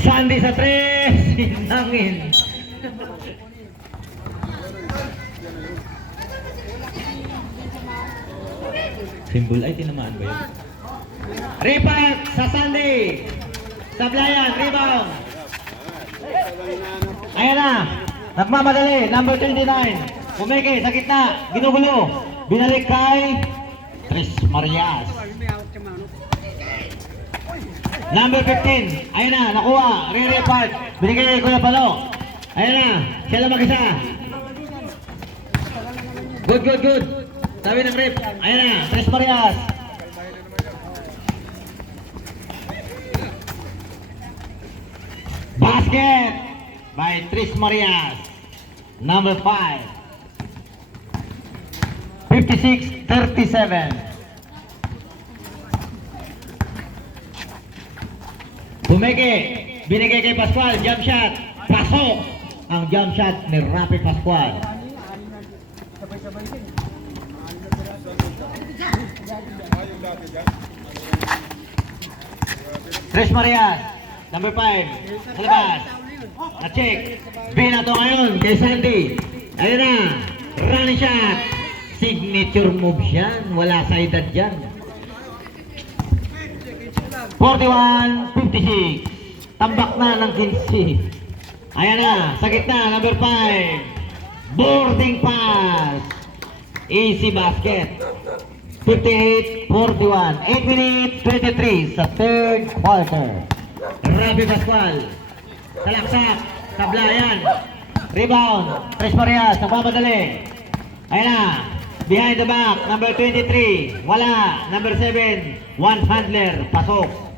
Sandy sa 3. Sinangin. Symbol ay tinamaan ba yun? Rebound sa Sandy. Sablayan, rebound. Ayan na. Nagmamadali, number 29. Pumeke sa gitna, ginugulo. Binalik kay Tris Marias. Number 15. Ayan na, nakuha. Re-repart. Binigay kay Kuya Palo. Ayan na, siya lang mag-isa. Good, good, good. Sabi ng rep. Ayan na, Tris Marias. Basket by Tris Marias. Number 5. 56-37. Bumeke, binigay kay Pascual, jump shot, pasok ang jump shot ni Rapi Pascual. Tris Marias, number 5, sa labas, na-check, binato ngayon kay Sandy. Ayun na, running shot, signature move yan, wala sa edad yan. 41-56. Tambak na ng 15. Ayan na, sa gitna, number 5. Boarding pass. Easy basket. 58-41. 8 minutes, 23 sa third quarter. Rapi Pascual. Salaksak. Tablayan. Rebound. Tris Marias. Nagmamadali. Ayan na. Behind the back. Number 23. Wala. Number 7. One handler. Pasok.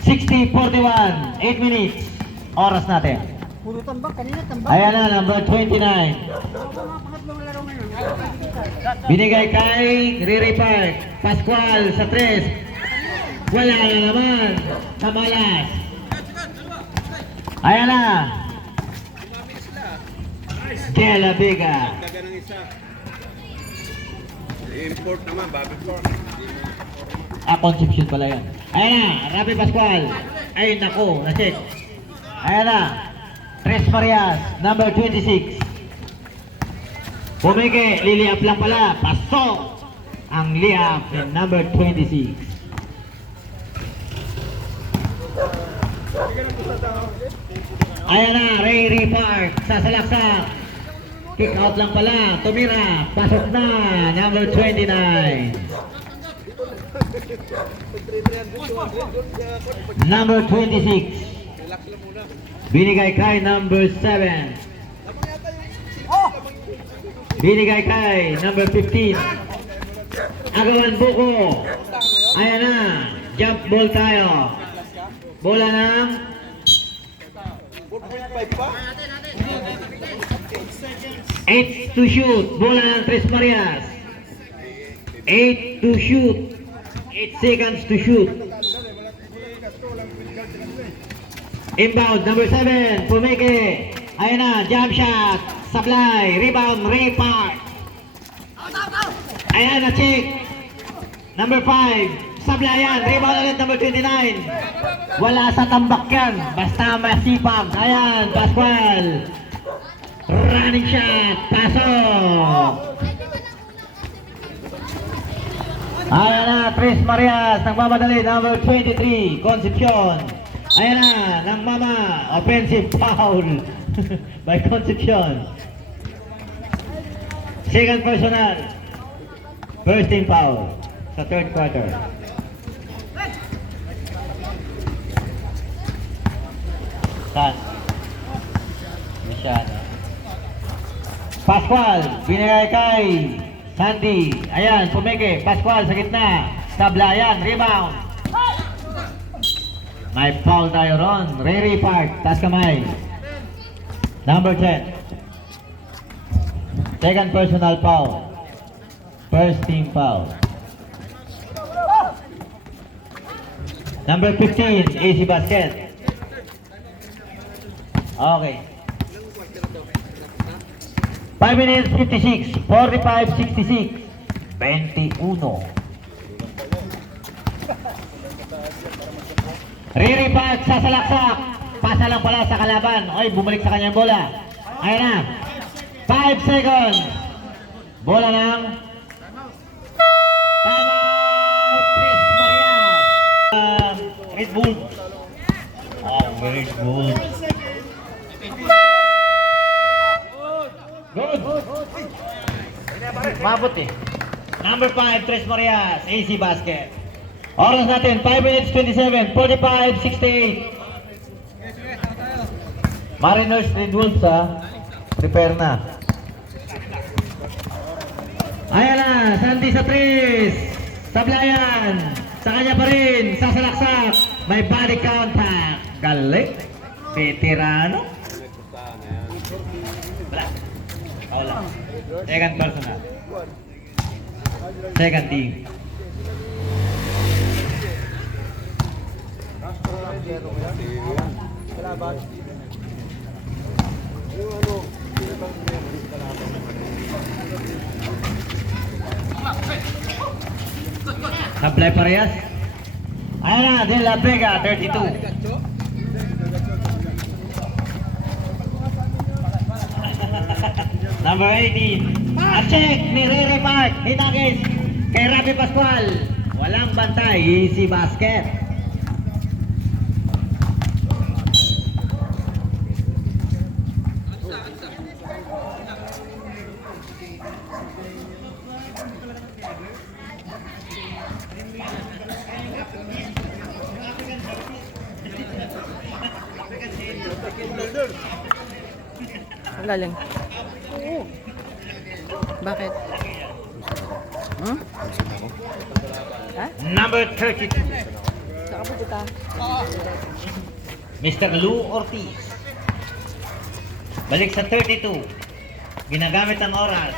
60-41, 8 minutes. Oras natin. Puro tambak, kanina tambak. Ayan na, number 29. Pangatlong laro ngayon. Binigay kay Riri Park. Pascual sa 3. Wala na naman. Kamalas. Ayan na. De La Vega. Import naman, Bobby Pork. Conception pala yan. Ayan na, Rapi Pascual. Ay nako, na-check. Ayan na, Tris Marias, number 26. Pumike, liliap lang pala. Pasok ang liap ng number 26. Ayan na, Ray Park, sasalaksak. Kick out lang pala, tumira. Pasok na, number 29. Number 26. Binigay kay number 7. Binigay kay number 15. Agawan Buko. Ayan na. Jump ball tayo. Bola ng 8 to shoot. Bola ng Tris Marias. 8 to shoot. 8 seconds to shoot. Inbound, number 7, Pumeke. Ayan na, jump shot. Supply, rebound, Ray Park. Ayan na, check. Number 5, sablayan, rebound ulit, number 29. Wala sa tambak yan, basta masipag. Ayan, Pascual. Running shot, pasok. Ayan na, Tris Marias, nagmamadali, number 23, Concepcion. Ayan na, ng mama, offensive foul by Concepcion. Second personal, first team foul sa third quarter. Saan? Masyado. Pascual, binigay kay Sandy. Ayan, Pumeke. Pascual sa gitna. Tablayan, rebound. May foul tayo ron. Ray Park, taas kamay. Number 10. Second personal foul. First team foul. Number 15, AC basket. Okay. 5 minutes 56, 45-66. 21. Riripat sa salaksak. Pasa lang pala sa kalaban. Oy, bumalik sa kanyang bola. Ayan na. 5 seconds. Bola ng timeout. Chris Marias. Red Bull. Oh, very good. Good. Mabot eh. Number 5, Tres Marias, AC Basket. Oras natin, 5 minutes 27, 45, 68. Mariners Red Wolves ha. Prepare na. Ayan na, Sandy sa Tris. Sablayan. Sa kanya pa rin, sasalaksak. May body contact. Galing. Veterano. Wala. Wala. Second personal. Second team. Sablay parehas. Ayan na, De La Vega, 32. Number 18. Check ni Rere Park. Hitagis kay Rafi Pascual. Walang bantay. Easy basket. Ang galing. Bakit? Hmm? Ha? Number 32. Saan ka pupunta? Mr. Lou Ortiz. Balik sa 32. Ginagamit ang oras.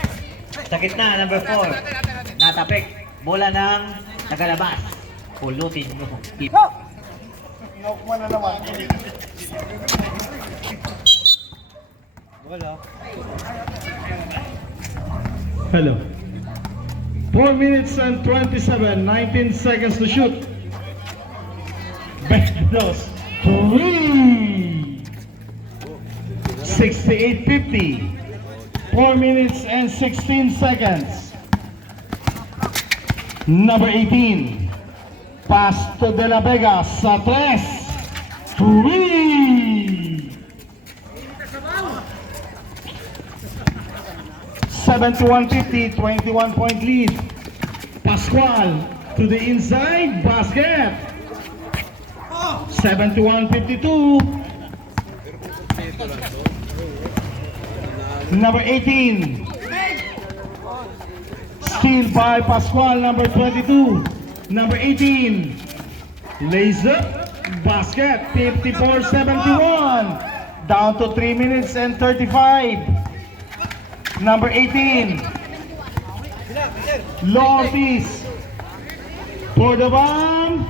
Sa gitna, number 4. Natapik. Bola ng nagalabas. Pulutin nyo. Hello. 4 minutes and 27, 19 seconds to shoot. Back close. 3. 68-50. 4 minutes and 16 seconds. Number 18. Pass to De La Vega sa 3. 3. 71-50, 21-point lead. Pascual to the inside basket. 71-52. Number 18. Steal by Pascual, number 22. Number 18. Lays up basket. 54-71. Down to 3 minutes and 35. Number 18, Lortiz for the bomb.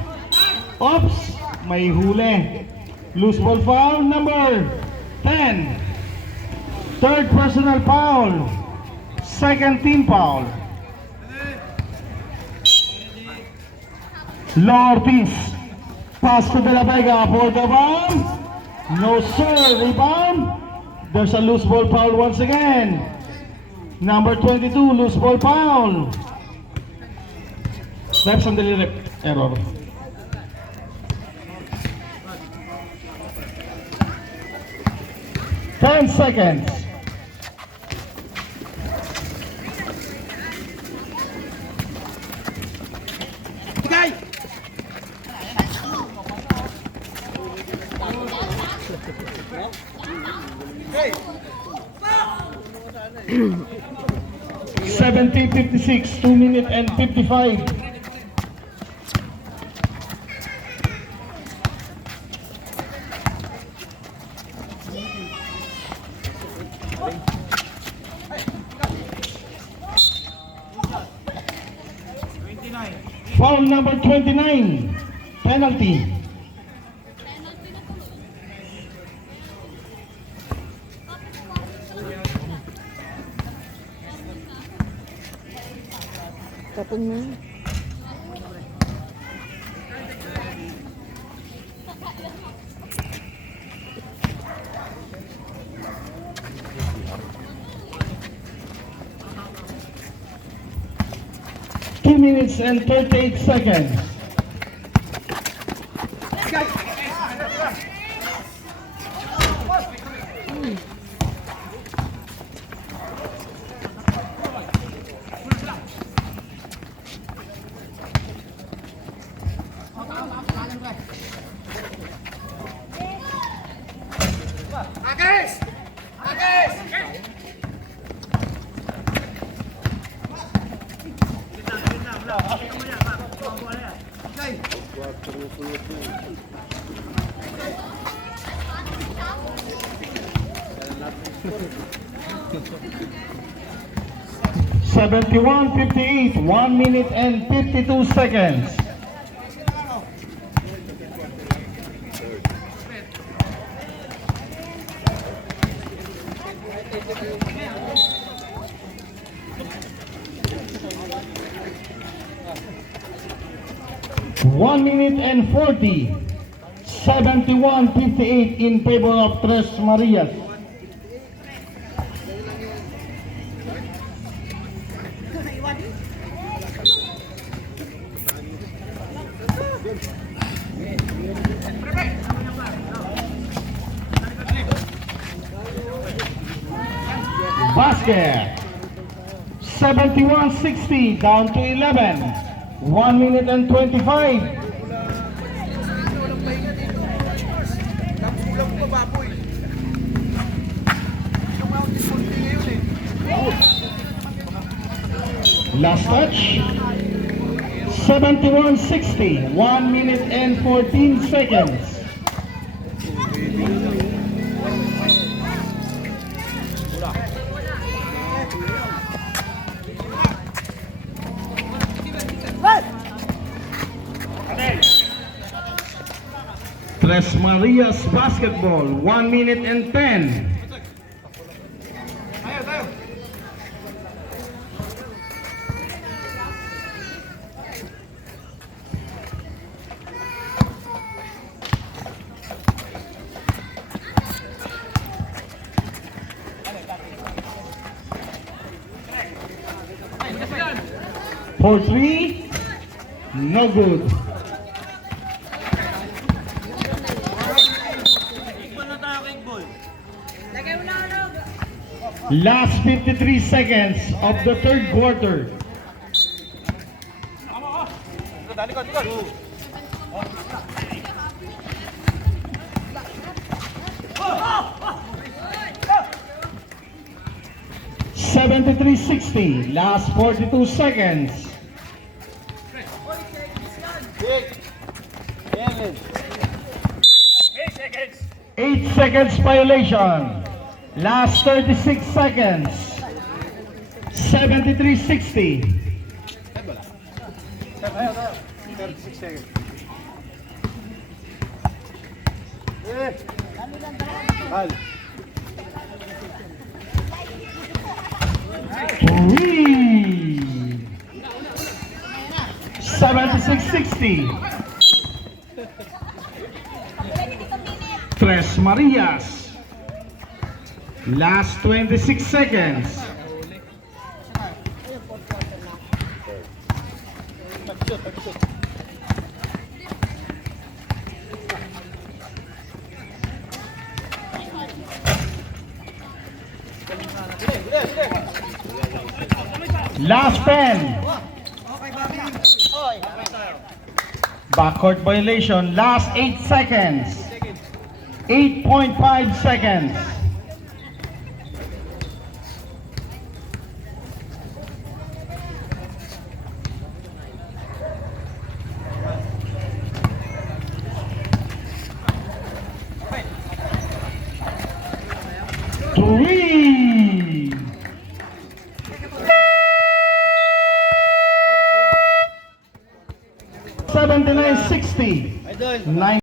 Oops, may huli. Loose ball foul, number 10. Third personal foul. Second team foul. Lortiz, pass to De La Vega for the bomb. No sir, rebound. There's a loose ball foul once again. Number 22, loose ball foul. Left sandali rep. Error. Ten seconds. Hey! 17:56, 2 minutes and 55. Foul number 29, penalty. Tapon mo. 2 minutes and 38 seconds. Seventy-one 58, 1 minute and 52 seconds. One minute and 40. 71-58 in favor of Tres Marias. Basket. 71-60 down to 11. 1 minute and 25. Kulang pa baboy. Last touch. 71-60. 1 minute and 14 seconds. Tres Marias basketball, 1 minute and 10. For three, no good. Last 53 seconds of the third quarter. Seventy-three 60. Last 42 seconds. 8 seconds violation. Last 36 seconds. 73-60. 36 seconds. Three. 76-60. Tres Marias. Last 26 seconds. Last 10. Backcourt violation. Last 8 seconds. 8.5 seconds. Three. 79-60. 9